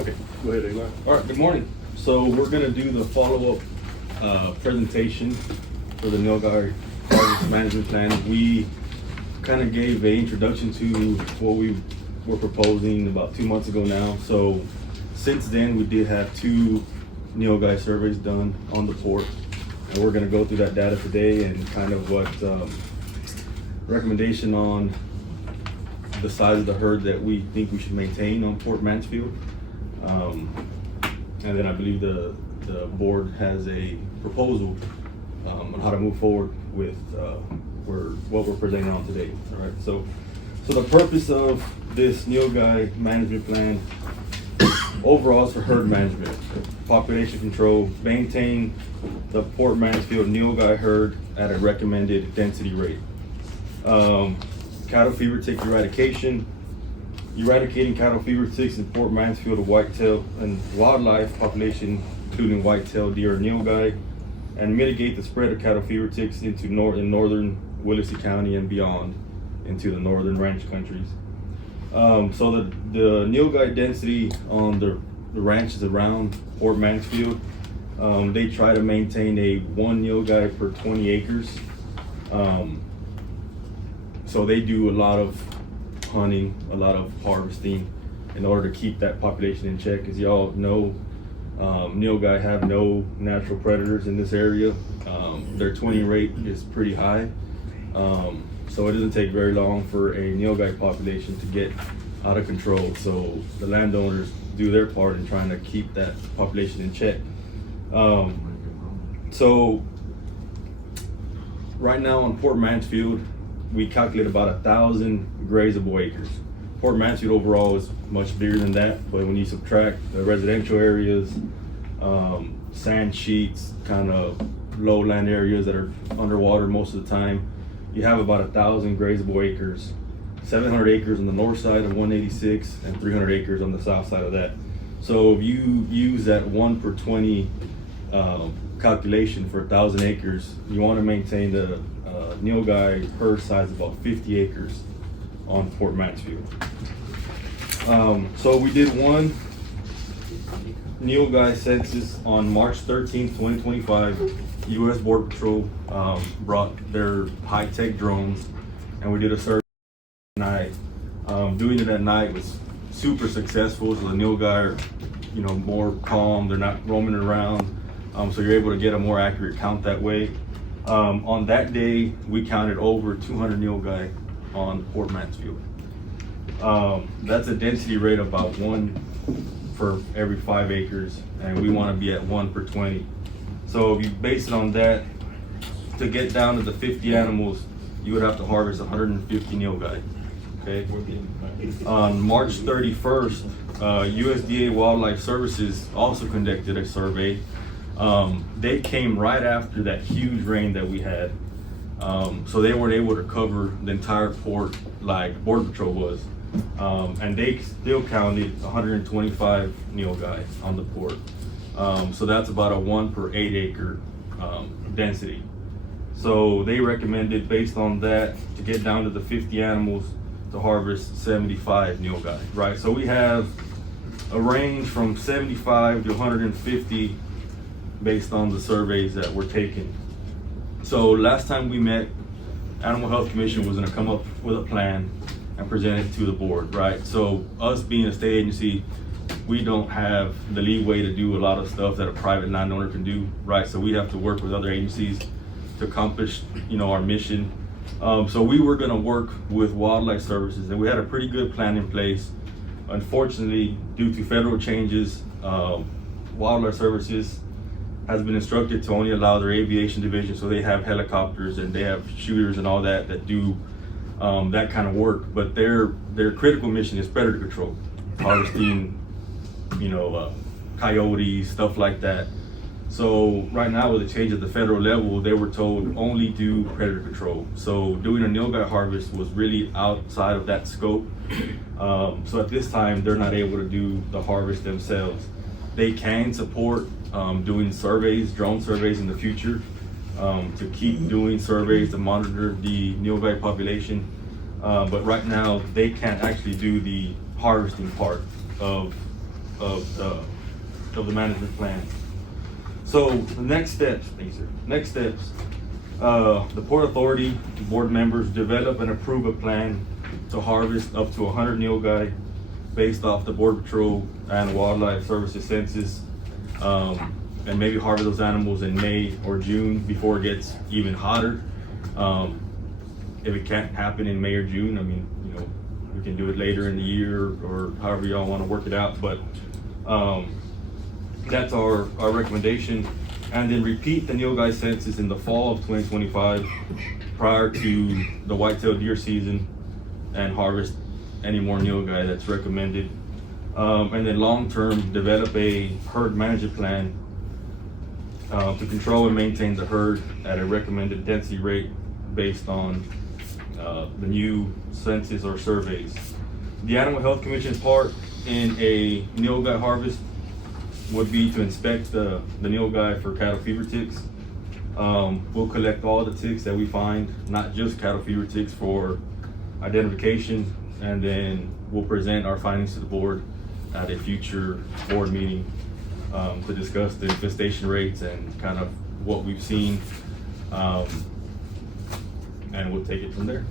Okay, go ahead, Eli. All right, good morning. So we're gonna do the follow-up presentation for the nilgai harvest management plan. We kind of gave an introduction to what we were proposing about 2 months ago now. So since then, we did have 2 nilgai surveys done on the port, and we're gonna go through that data today and kind of what recommendation on the size of the herd that we think we should maintain on Port Mansfield. And then I believe the board has a proposal on how to move forward with what we're presenting on today. All right. So the purpose of this nilgai management plan overall is for herd management, population control, maintain the Port Mansfield nilgai herd at a recommended density rate. Cattle fever tick eradication, eradicating cattle fever ticks in Port Mansfield of whitetail and wildlife population, including whitetail deer and nilgai, and mitigate the spread of cattle fever ticks into northern Willacy County and beyond into the northern ranch countries. So the nilgai density on the ranches around Port Mansfield, they try to maintain a 1 nilgai per 20 acres. So they do a lot of hunting, a lot of harvesting in order to keep that population in check. As y'all know, nilgai have no natural predators in this area. Their 20 rate is pretty high. So it doesn't take very long for a nilgai population to get out of control. So the landowners do their part in trying to keep that population in check. So right now on Port Mansfield, we calculate about 1,000 grazable acres. Port Mansfield overall is much bigger than that, but when you subtract the residential areas, sand sheets, kind of lowland areas that are underwater most of the time, you have about 1,000 grazable acres, 700 acres on the north side of 186 and 300 acres on the south side of that. So if you use that 1 per 20 calculation for 1,000 acres, you want to maintain the nilgai herd size about 50 acres on Port Mansfield. So we did one nilgai census on March 13th, 2025. U.S. Border Patrol brought their high-tech drones, and we did a survey at night. Doing it at night was super successful. So the nilgai are, more calm. They're not roaming around. So you're able to get a more accurate count that way. On that day, we counted over 200 nilgai on Port Mansfield. That's a density rate of about 1 for every 5 acres, and we want to be at 1 per 20. So if you base it on that, to get down to the 50 animals, you would have to harvest 150 nilgai. Okay. On March 31st, USDA Wildlife Services also conducted a survey. They came right after that huge rain that we had. So they weren't able to cover the entire port like Border Patrol was. And they still counted 125 nilgai on the port. So that's about a 1 per 8 acre density. So they recommended, based on that, to get down to the 50 animals, to harvest 75 nilgai, right? So we have a range from 75 to 150 based on the surveys that were taken. So last time we met, Animal Health Commission was gonna come up with a plan and present it to the board, right? So us being a state agency, we don't have the leeway to do a lot of stuff that a private landowner can do, right? So we have to work with other agencies to accomplish, our mission. So we were gonna work with Wildlife Services, and we had a pretty good plan in place. Unfortunately, due to federal changes, Wildlife Services has been instructed to only allow their aviation division, so they have helicopters and they have shooters and all that do that kind of work. But their critical mission is predator control, harvesting, coyotes, stuff like that. So right now, with the change at the federal level, they were told only do predator control. So doing a nilgai harvest was really outside of that scope. So at this time, they're not able to do the harvest themselves. They can support doing surveys, drone surveys in the future, to keep doing surveys to monitor the nilgai population. But right now, they can't actually do the harvesting part of of the management plan. So the next steps, thank you, sir. Next steps, the Port Authority board members develop and approve a plan to harvest up to 100 nilgai based off the Border Patrol and Wildlife Services census, and maybe harvest those animals in May or June before it gets even hotter. If it can't happen in May or June, I mean, you know, we can do it later in the year or however y'all want to work it out. But that's our recommendation. And then repeat the nilgai census in the fall of 2025 prior to the whitetail deer season and harvest any more nilgai that's recommended. And then long-term, develop a herd management plan to control and maintain the herd at a recommended density rate based on the new census or surveys. The Animal Health Commission's part in a nilgai harvest would be to inspect the nilgai for cattle fever ticks. We'll collect all the ticks that we find, not just cattle fever ticks, for identification, and then we'll present our findings to the board at a future board meeting to discuss the infestation rates and kind of what we've seen, and we'll take it from there.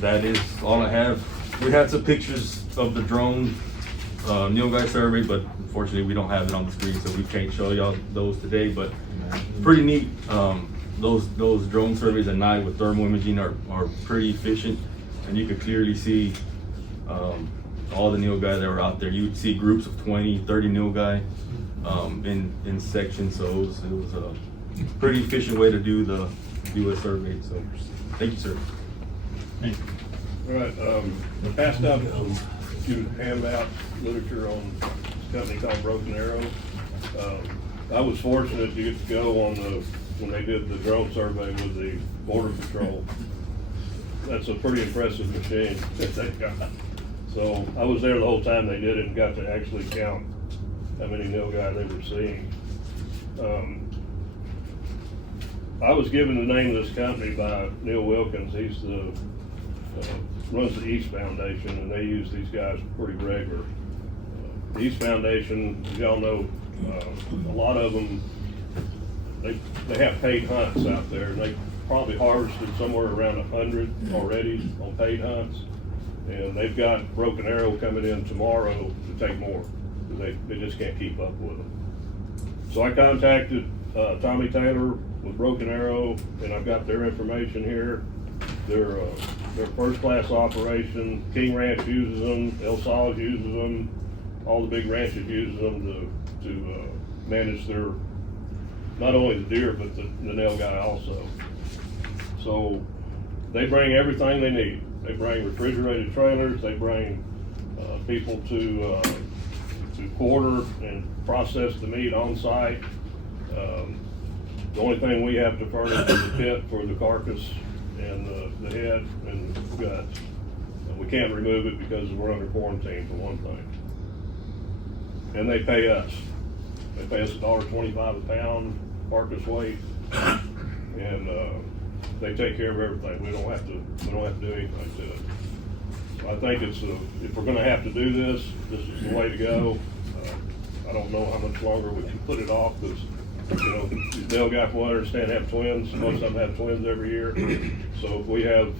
That is all I have. We had some pictures of the drone nilgai survey, but unfortunately we don't have it on the screen, so we can't show y'all those today. But pretty neat. Those drone surveys at night with thermal imaging are pretty efficient, and you could clearly see all the nilgai that were out there. You would see groups of 20, 30 nilgai in sections. So it was a pretty efficient way to do a survey. So thank you, sir. Thank you. All right, passed out to hand out literature on a company called Broken Arrow. I was fortunate to get to go on when they did the drone survey with the Border Patrol. That's a pretty impressive machine that they got. So I was there the whole time they did it and got to actually count how many nilgai they were seeing. I was given the name of this company by Neil Wilkins. He's runs the East Foundation, and they use these guys pretty regular. The East Foundation, as y'all know, a lot of them, they have paid hunts out there, and they probably harvested somewhere around 100 already on paid hunts. And they've got Broken Arrow coming in tomorrow to take more, because they just can't keep up with them. So I contacted Tommy Taylor with Broken Arrow, and I've got their information here. They're first-class operation. King Ranch uses them, El Salas uses them, all the big ranches use them to manage their, not only the deer, but the nilgai also. So they bring everything they need. They bring refrigerated trailers, they bring people to quarter and process the meat on site. The only thing we have to furnish is a pit for the carcass and the head and the guts. And we can't remove it because we're under quarantine, for one thing. And they pay us. They pay us $1.25 a pound carcass weight, and they take care of everything. We don't have to do anything to it. So I think if we're going to have to do this, this is the way to go. I don't know how much longer we can put it off, because these nilgai, from what I understand, have twins. Most of them have twins every year. So if we have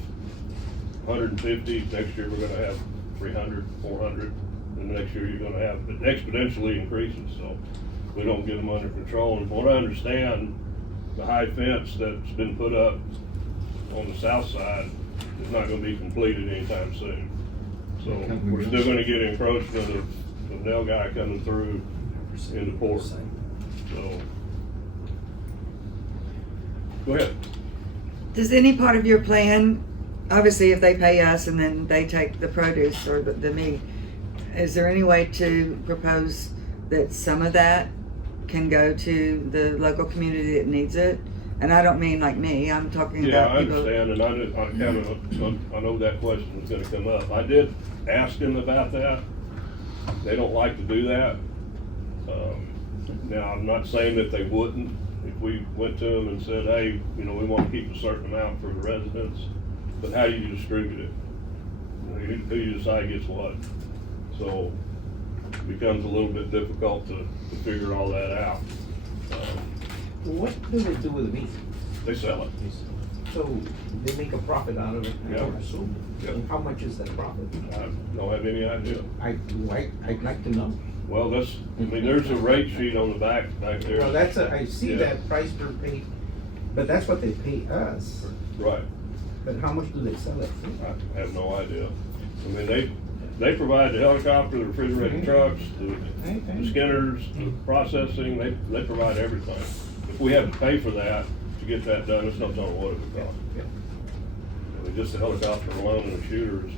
150, next year we're going to have 300, 400, and the next year you're going to have, it exponentially increases. So we don't get them under control. And from what I understand, the high fence that's been put up on the south side is not going to be completed anytime soon. So we're still going to get encroachment of nilgai coming through into port. So go ahead. Does any part of your plan, obviously if they pay us and then they take the produce or the meat, is there any way to propose that some of that can go to the local community that needs it? And I don't mean like me, I'm talking about people. Yeah, I understand, and I know that question was gonna come up. I did ask them about that. They don't like to do that. Now, I'm not saying that they wouldn't. If we went to them and said, hey, we want to keep a certain amount for the residents, but how do you distribute it? Who you decide gets what? So becomes a little bit difficult to figure all that out. What do they do with the meat? They sell it. So they make a profit out of it, I Yeah. would assume. Yeah. And how much is that profit? I don't have any idea. I'd like to know. Well, there's a rate sheet on the back there. Well, I see Yeah. that price per pay, but that's what they pay us. Right. But how much do they sell it for? I have no idea. I mean, they provide the helicopter, the refrigerated trucks, the skinners, the processing, they provide everything. If we have to pay for that to get that done, it's not telling what it would cost. Yeah. I mean, just the helicopter alone and the shooters.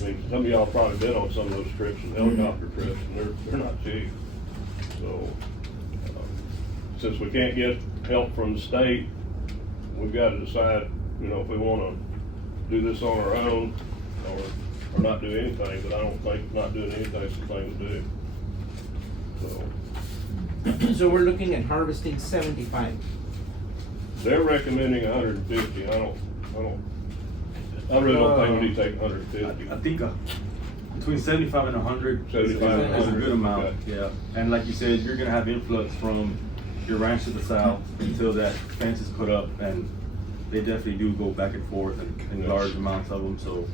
I mean, some of y'all probably been on some of those trips, and helicopter trips, and they're not cheap. So, since we can't get help from the state, we've got to decide, if we want to do this on our own or not do anything. But I don't think not doing anything is the thing to do. So, So we're looking at harvesting 75. they're recommending 150. I really don't think we need to take 150. I think between 75 and 100 75 and is a 100, good amount. okay. Yeah, and like you said, you're gonna have influx from your ranch to the south until that fence is put up, and they definitely do go back and forth in Yes. large amounts of them. So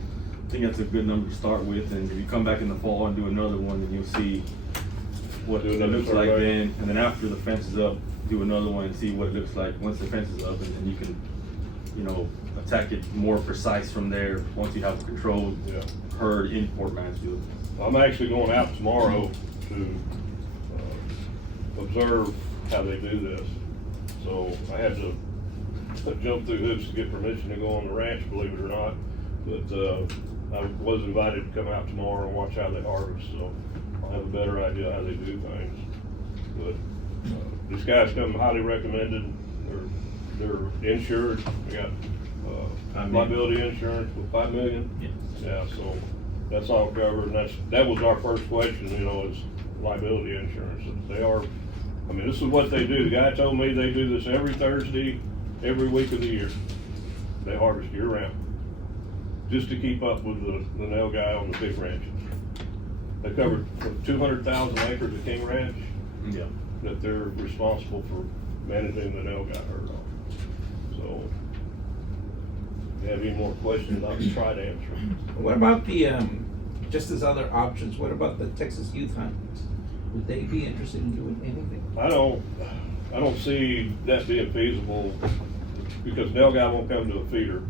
I think that's a good number to start with. And if you come back in the fall and do another one, then you'll see what Do it another looks like survey. then. And then after the fence is up, do another one and see what it looks like once the fence is up, and then you can, attack it more precise from there once you have a controlled Yeah. herd in Fort Mansfield. I'm actually going out tomorrow to observe how they do this. So I had to jump through hoops to get permission to go on the ranch, believe it or not. But I was invited to come out tomorrow and watch how they harvest, so I'll have a better idea how they do things. But these guys come highly recommended. They're insured. They got liability insurance with $5 million. Yeah, so that's all covered, and that was our first question, is liability insurance. They are, this is what they do. The guy told me they do this every Thursday, every week of the year. They harvest year round, just to keep up with the nilgai on the big ranches. They covered 200,000 acres of King Ranch Yeah. that they're responsible for managing the nilgai herd on. So, if you have any more questions, I'll try to answer them. What about the, just as other options, what about the Texas Youth Hunt? Would they be interested in doing anything? I don't see that being feasible, because nilgai won't come to a feeder,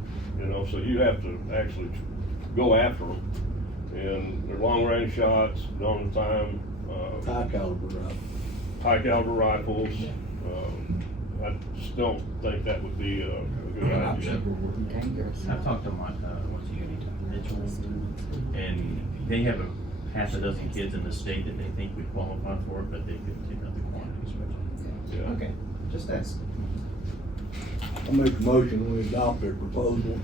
so you have to actually go after them. And they're long range shots, on the time, high caliber rifles. I just don't think that would be a good idea. Dangerous. I've talked to Mitchell, and they have a half a dozen kids in the state that they think would qualify for it, but they couldn't take out the quantities. Yeah. Okay, just ask. I make a motion, we adopt their proposal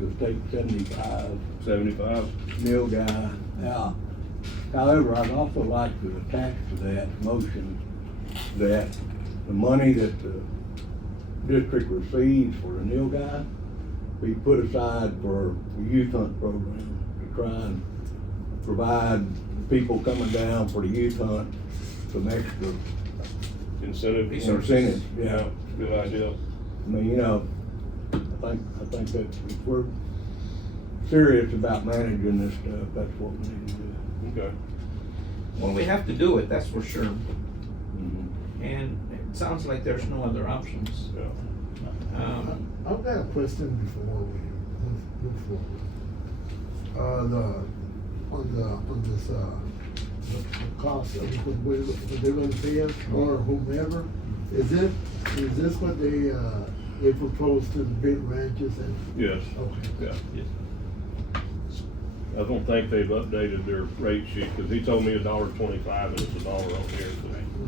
to take 75 75. nilgai out. However, I'd also like to attach to that motion that the money that the district receives for the nilgai be put aside for the youth hunt program, to try and provide people coming down for the youth hunt some extra Incentive. incentives. Yeah, good idea. I mean, I think that if we're serious about managing this stuff, that's what we need to do. Okay. Well, we have to do it, that's for sure. Mm-hmm. And it sounds like there's no other options. Yeah. I've got a question before we move forward. On this, the cost of what they're gonna pay us or whomever, is this what they propose to the big ranches and? Yes. Okay. Yeah. I don't think they've updated their rate sheet, because he told me $1.25 and it's $1 on here.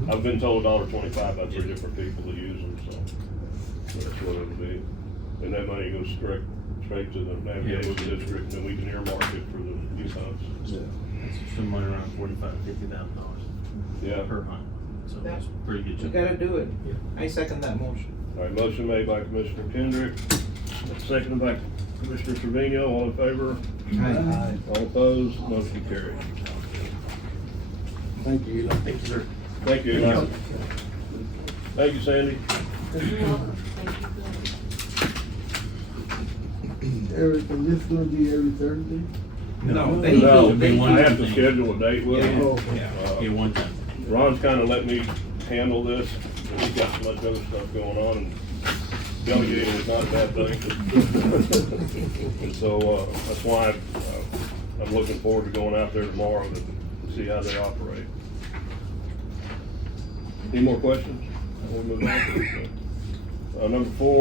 So I've been told $1.25 by 3 different people that use them, so that's what it'll be. And that money goes straight to the navigation district, and then we can earmark it for the youth hunts. It's somewhere around $45,000 to $50,000 Yeah. per hunt, so that's pretty good. We gotta do it. I second that motion. All right, motion made by Commissioner Kendrick, seconded by Commissioner Trevino. All in favor? Aye. All opposed? Motion carried. Thank you. Thank you, sir. Thank you, Eli. Thank you, Sandy. And this gonna be every Thursday? No, No, they it'll be they- one- I have to schedule a date with Yeah, him. Okay. yeah. Okay, one time. Ron's kinda let me handle this, he's got so much other stuff going on, and delegating is not a bad thing. And so, that's why I'm looking forward to going out there tomorrow to see how they operate. Any more questions? We'll move on. Number 4,